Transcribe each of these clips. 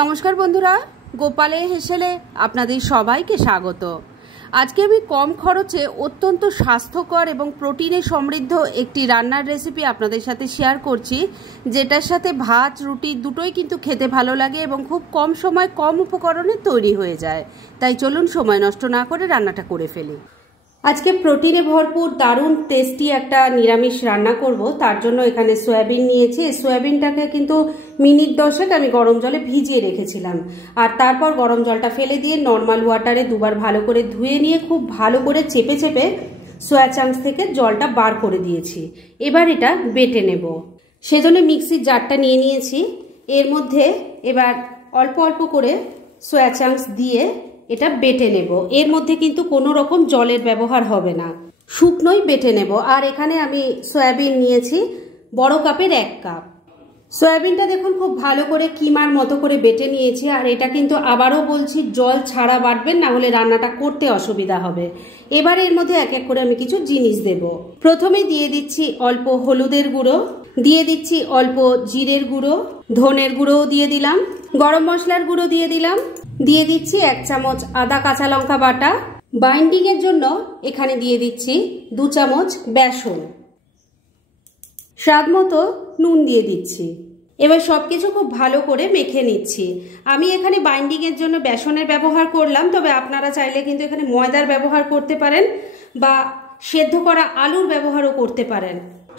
নমস্কার বন্ধুরা, গোপালের হেসেলে আপনাদের সবাইকে স্বাগত। আজকে আমি কম খরচে অত্যন্ত স্বাস্থ্যকর এবং প্রোটিনে সমৃদ্ধ একটি রান্নার রেসিপি আপনাদের সাথে শেয়ার করছি, যেটার সাথে ভাত রুটি দুটোই কিন্তু খেতে ভালো লাগে এবং খুব কম সময় কম উপকরণে তৈরি হয়ে যায়। তাই চলুন সময় নষ্ট না করে রান্নাটা করে ফেলি। আজকে প্রোটিনে ভরপুর দারুণ টেস্টি একটা নিরামিষ রান্না করব। তার জন্য এখানে সয়াবিন নিয়েছি। সয়াবিনটাকে কিন্তু মিনিট 10 আমি গরম জলে ভিজিয়ে রেখেছিলাম, আর তারপর গরম জলটা ফেলে দিয়ে নর্মাল ওয়াটারে দুবার ভালো করে ধুয়ে নিয়ে খুব ভালো করে চেপে চেপে সয়া চাংস থেকে জলটা বার করে দিয়েছি। এবার এটা বেটে নেব। সেজন্য মিক্সির জারটা নিয়ে নিয়েছি। এর মধ্যে এবার অল্প অল্প করে সয়া চাংস দিয়ে এটা বেটে নেব। এর মধ্যে কিন্তু কোনো রকম জলের ব্যবহার হবে না, শুকনোই বেটে নেব। আর এখানে আমি সয়াবিন নিয়েছি বড় কাপের 1 কাপ। সয়াবিনটা দেখুন খুব ভালো করে কিমার মতো করে বেটে নিয়েছি। আর এটা কিন্তু আবারও বলছি, জল ছাড়া বাটবেন, না হলে রান্নাটা করতে অসুবিধা হবে। এবার এর মধ্যে এক এক করে আমি কিছু জিনিস দেব। প্রথমে দিয়ে দিচ্ছি অল্প হলুদের গুঁড়ো, দিয়ে দিচ্ছি অল্প জিরের গুঁড়ো, ধনের গুঁড়োও দিয়ে দিলাম, গরম মশলার গুঁড়ো দিয়ে দিলাম, দিয়ে দিচ্ছি 1 চামচ আদা কাঁচা লঙ্কা বাটা। বাইন্ডিং এর জন্য এখানে দিয়ে দিচ্ছি 2 চামচ বেসন, স্বাদ মতো নুন দিয়ে দিচ্ছি। এবার সবকিছু খুব ভালো করে মেখে নিচ্ছি। আমি এখানে বাইন্ডিং এর জন্য বেসনের ব্যবহার করলাম, তবে আপনারা চাইলে কিন্তু এখানে ময়দার ব্যবহার করতে পারেন বা সেদ্ধ করা আলুর ব্যবহারও করতে পারেন।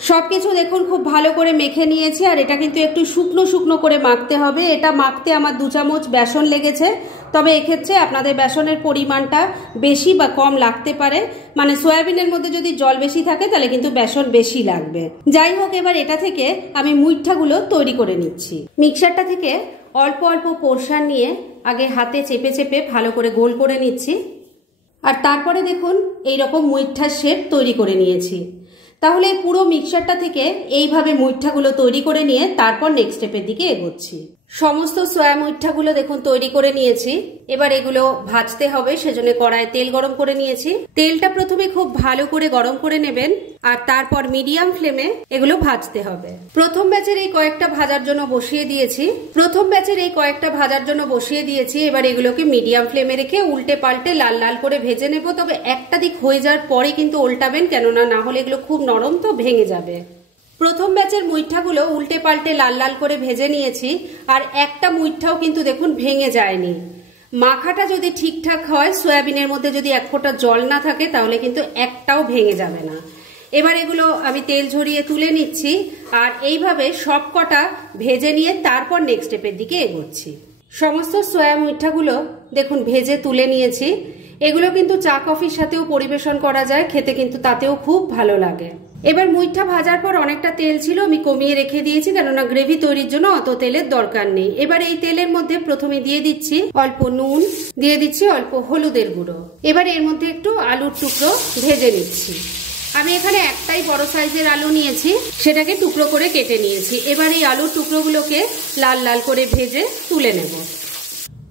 সবকিছু দেখুন খুব ভালো করে মেখে নিয়েছি। আর এটা কিন্তু একটু শুকনো শুকনো করে মাখতে হবে। এটা মাখতে আমার 2 চামচ বেসন লেগেছে, তবে এক্ষেত্রে আপনাদের বেসনের পরিমাণটা বেশি বা কম লাগতে পারে। মানে সয়াবিনের মধ্যে যদি জল বেশি থাকে তাহলে কিন্তু বেসন বেশি লাগবে। যাই হোক, এবার এটা থেকে আমি মুইঠাগুলো তৈরি করে নিচ্ছি। মিক্সারটা থেকে অল্প অল্প পোরশন নিয়ে আগে হাতে চেপে চেপে ভালো করে গোল করে নিচ্ছি। আর তারপরে দেখুন এইরকম মুইঠার শেপ তৈরি করে নিয়েছি। তাহলে পুরো মিক্সারটা থেকে এইভাবে মুইঠাগুলো তৈরি করে নিয়ে তারপর নেক্সট স্টেপের দিকে এগোচ্ছি। সমস্ত সয়া মুইঠাগুলো দেখুন তৈরি করে নিয়েছি। এবার এগুলো ভাজতে হবে, সেজন্য কড়াইয়ে তেল গরম করে নিয়েছি। তেলটা প্রথমে খুব ভালো করে গরম করে নেবেন, আর তারপর মিডিয়াম ফ্লেমে এগুলো ভাজতে হবে। প্রথম ব্যাচের এই কয়েকটা ভাজার জন্য বসিয়ে দিয়েছি। এবার এগুলোকে মিডিয়াম ফ্লেমে রেখে উল্টে পাল্টে লাল লাল করে ভেজে নেব। তবে একটা দিক হয়ে যাওয়ার পরে কিন্তু উল্টাবেন, কেননা না হলে এগুলো খুব নরম তো ভেঙে যাবে। প্রথম ব্যাচের মুইঠাগুলো উল্টে পাল্টে লাল লাল করে ভেজে নিয়েছি। আর একটা মুইঠাও কিন্তু দেখুন ভেঙে যায়নি। মাখাটা যদি ঠিকঠাক হয়, সয়াবিনের মধ্যে যদি 1 ফোঁটা জল না থাকে, তাহলে কিন্তু একটাও ভেঙে যাবে না। এবার এগুলো আমি তেল ঝরিয়ে তুলে নিচ্ছি। আর এইভাবে সব কটা ভেজে নিয়ে তারপর নেক্সট স্টেপের দিকে এগোচ্ছি। সমস্ত সয়া মুইঠাগুলো দেখুন ভেজে তুলে নিয়েছি। এগুলো কিন্তু চা কফির সাথেও পরিবেশন করা যায়, খেতে কিন্তু তাতেও খুব ভালো লাগে। এবার মুইঠা ভাজার পর অনেকটা তেল ছিল, আমি কমিয়ে রেখে দিয়েছি, কেননা গ্রেভি তৈরির জন্য অত তেলের দরকার নেই। এবার এই তেলের মধ্যে প্রথমে দিয়ে দিচ্ছি অল্প নুন, দিয়ে দিচ্ছি অল্প হলুদের গুঁড়ো। এবার এর মধ্যে একটু আলুর টুকরো ভেজে নিচ্ছি। আমি এখানে একটাই বড় সাইজের আলু নিয়েছি, সেটাকে টুকরো করে কেটে নিয়েছি। এবার এই আলুর টুকরোগুলোকে লাল লাল করে ভেজে তুলে নেব।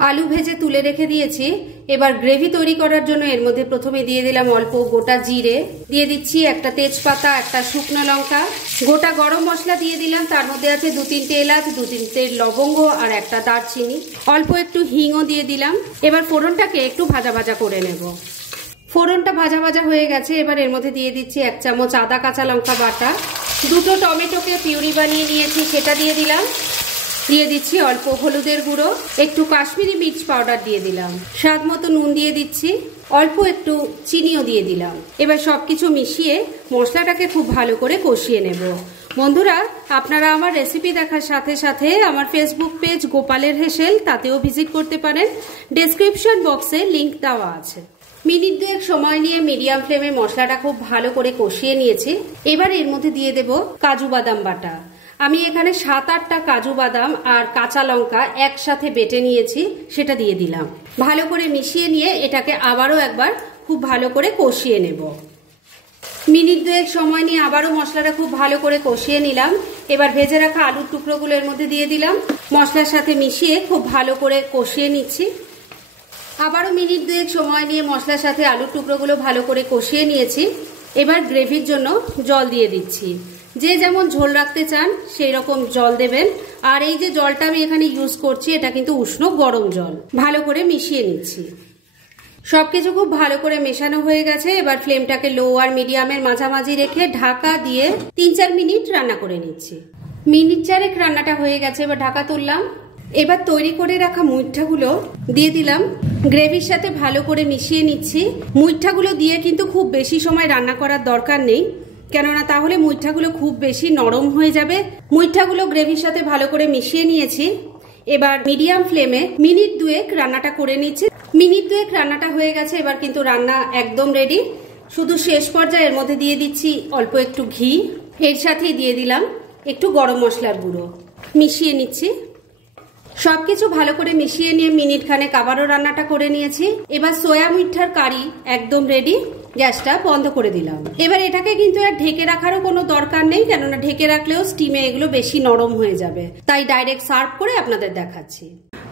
আলু ভেজে তুলে রেখে দিয়েছি। এবার গ্রেভি তৈরি করার জন্য এর মধ্যে প্রথমে দিয়ে দিলাম অল্প গোটা জিরে, দিয়ে দিচ্ছি একটা তেজপাতা, একটা শুকনো লঙ্কা, গোটা গরম মশলা দিয়ে দিলাম। তার মধ্যে আছে 2-3টে এলাচ, 2-3টে লবঙ্গ আর একটা দারচিনি, অল্প একটু হিংও দিয়ে দিলাম। এবার ফোড়নটাকে একটু ভাজা ভাজা করে নেব। ফোড়নটা ভাজা ভাজা হয়ে গেছে। এবার এর মধ্যে দিয়ে দিচ্ছি 1 চামচ আদা কাঁচা লঙ্কা বাটা, 2টো টমেটোকে পিউরি বানিয়ে নিয়েছি সেটা দিয়ে দিলাম, দিয়ে দিচ্ছি অল্প হলুদের গুঁড়ো, একটু কাশ্মীরি মির্চ পাউডার দিয়ে দিলাম, স্বাদ মতো নুন দিয়ে দিচ্ছি, অল্প একটু চিনিও দিয়ে দিলাম। এবার সবকিছু মিশিয়ে মশলাটাকে খুব ভালো করে কষিয়ে নেব। বন্ধুরা, আপনারা আমার রেসিপি দেখার সাথে সাথে আমার ফেসবুক পেজ গোপালের হেসেল, তাতেও ভিজিট করতে পারেন। ডেসক্রিপশন বক্সে লিংক দেওয়া আছে। মিনিট 2 সময় নিয়ে মিডিয়াম ফ্লেমে মশলাটা খুব ভালো করে কষিয়ে নিয়েছি। এবার এর মধ্যে দিয়ে দেব কাজু বাদাম বাটা। আমি এখানে 7-8টা কাজু বাদাম আর কাঁচা লঙ্কা একসাথে বেটে নিয়েছি, সেটা দিয়ে দিলাম। ভালো করে মিশিয়ে নিয়ে এটাকে আবারও একবার খুব ভালো করে কষিয়ে নেব। মিনিট 2 সময় নিয়ে আবারও মশলাটা খুব ভালো করে কষিয়ে নিলাম। এবার ভেজে রাখা আলুর টুকরোগুলো এর মধ্যে দিয়ে দিলাম, মশলার সাথে মিশিয়ে খুব ভালো করে কষিয়ে নিচ্ছি। আবারও মিনিট 2 সময় নিয়ে মশলার সাথে আলুর টুকরোগুলো ভালো করে কষিয়ে নিয়েছি। এবার গ্রেভির জন্য জল দিয়ে দিচ্ছি। যে যেমন ঝোল রাখতে চান সেই রকম জল দেবেন। আর এই যে জলটা আমি এখানে ইউজ করছি এটা কিন্তু উষ্ণ গরম জল। ভালো করে মিশিয়ে নিচ্ছি। সবকিছু খুব ভালো করে মেশানো হয়ে গেছে। এবার ফ্লেমটাকে লো আর মিডিয়ামের মাঝামাঝি রেখে ঢাকা দিয়ে 3-4 মিনিট রান্না করে নিচ্ছি। মিনিট 4 রান্নাটা হয়ে গেছে, এবার ঢাকা তুললাম। এবার তৈরি করে রাখা মুইঠাগুলো দিয়ে দিলাম, গ্রেভির সাথে ভালো করে মিশিয়ে নিচ্ছি। মুইঠাগুলো দিয়ে কিন্তু খুব বেশি সময় রান্না করার দরকার নেই, কেননা তাহলে মুইঠাগুলো খুব বেশি নরম হয়ে যাবে। মুইঠাগুলো গ্রেভির সাথে ভালো করে মিশিয়ে নিয়েছি। এবার মিডিয়াম ফ্লেমে মিনিট 2 রান্নাটা করে নিচ্ছি। মিনিট 2 রান্নাটা হয়ে গেছে, এবার কিন্তু রান্না একদম রেডি। শুধু শেষ পর্যায়ে এর মধ্যে দিয়ে দিচ্ছি অল্প একটু ঘি, এর সাথেই দিয়ে দিলাম একটু গরম মশলার গুঁড়ো। মিশিয়ে নিচ্ছি। সবকিছু ভালো করে মিশিয়ে নিয়ে মিনিট খানেক আবারও রান্নাটা করে নিয়েছি। এবার সোয়া মুইঠার কারি একদম রেডি। গ্যাসটা বন্ধ করে দিলাম। এবার এটাকে কিন্তু আর ঢেকে রাখারও কোনো দরকার নেই, কেননা ঢেকে রাখলেও স্টিমে এগুলো বেশি নরম হয়ে যাবে, তাই ডাইরেক্ট সার্ভ করে আপনাদের দেখাচ্ছি।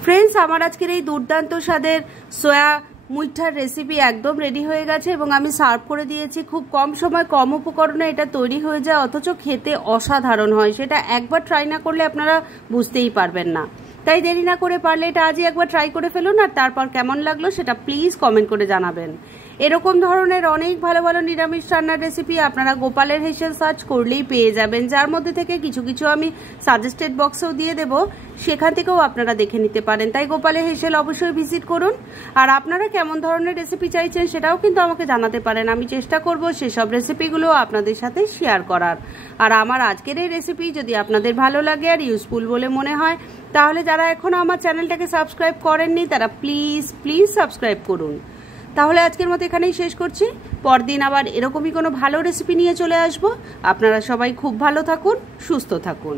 ফ্রেন্ডস, আমার আজকের এই দুর্দান্ত স্বাদের সোয়া মুইঠার রেসিপি একদম রেডি হয়ে গেছে এবং আমি সার্ভ করে দিয়েছি। খুব কম সময় কম উপকরণে এটা তৈরি হয়ে যায়, অথচ খেতে অসাধারণ হয়। সেটা একবার ট্রাই না করলে আপনারা বুঝতেই পারবেন না। তাই দেরি না করে পারলে এটা আজই একবার ট্রাই করে ফেলুন, আর তারপর কেমন লাগলো সেটা প্লিজ কমেন্ট করে জানাবেন। এরকম ধরনের অনেক ভালো ভালো নিরামিষ রান্নার রেসিপি আপনারা গোপালের হেসেল সার্চ করলেই পেয়ে যাবেন, যার মধ্যে থেকে কিছু কিছু আমি সাজেস্টেড বক্সেও দিয়ে দেব, সেখান থেকেও আপনারা দেখে নিতে পারেন। তাই গোপালের হেসেল অবশ্যই ভিজিট করুন। আর আপনারা কেমন ধরনের রেসিপি চাইছেন সেটাও কিন্তু আমাকে জানাতে পারেন। আমি চেষ্টা করব সেসব রেসিপিগুলো আপনাদের সাথে শেয়ার করার। আর আমার আজকের এই রেসিপি যদি আপনাদের ভালো লাগে আর ইউজফুল বলে মনে হয়, তাহলে যারা এখনো আমার চ্যানেলটাকে সাবস্ক্রাইব করেননি তারা প্লিজ সাবস্ক্রাইব করুন। তাহলে আজকের মতো এখানেই শেষ করছি। পরদিন আবার এরকমই কোনো ভালো রেসিপি নিয়ে চলে আসব। আপনারা সবাই খুব ভালো থাকুন, সুস্থ থাকুন।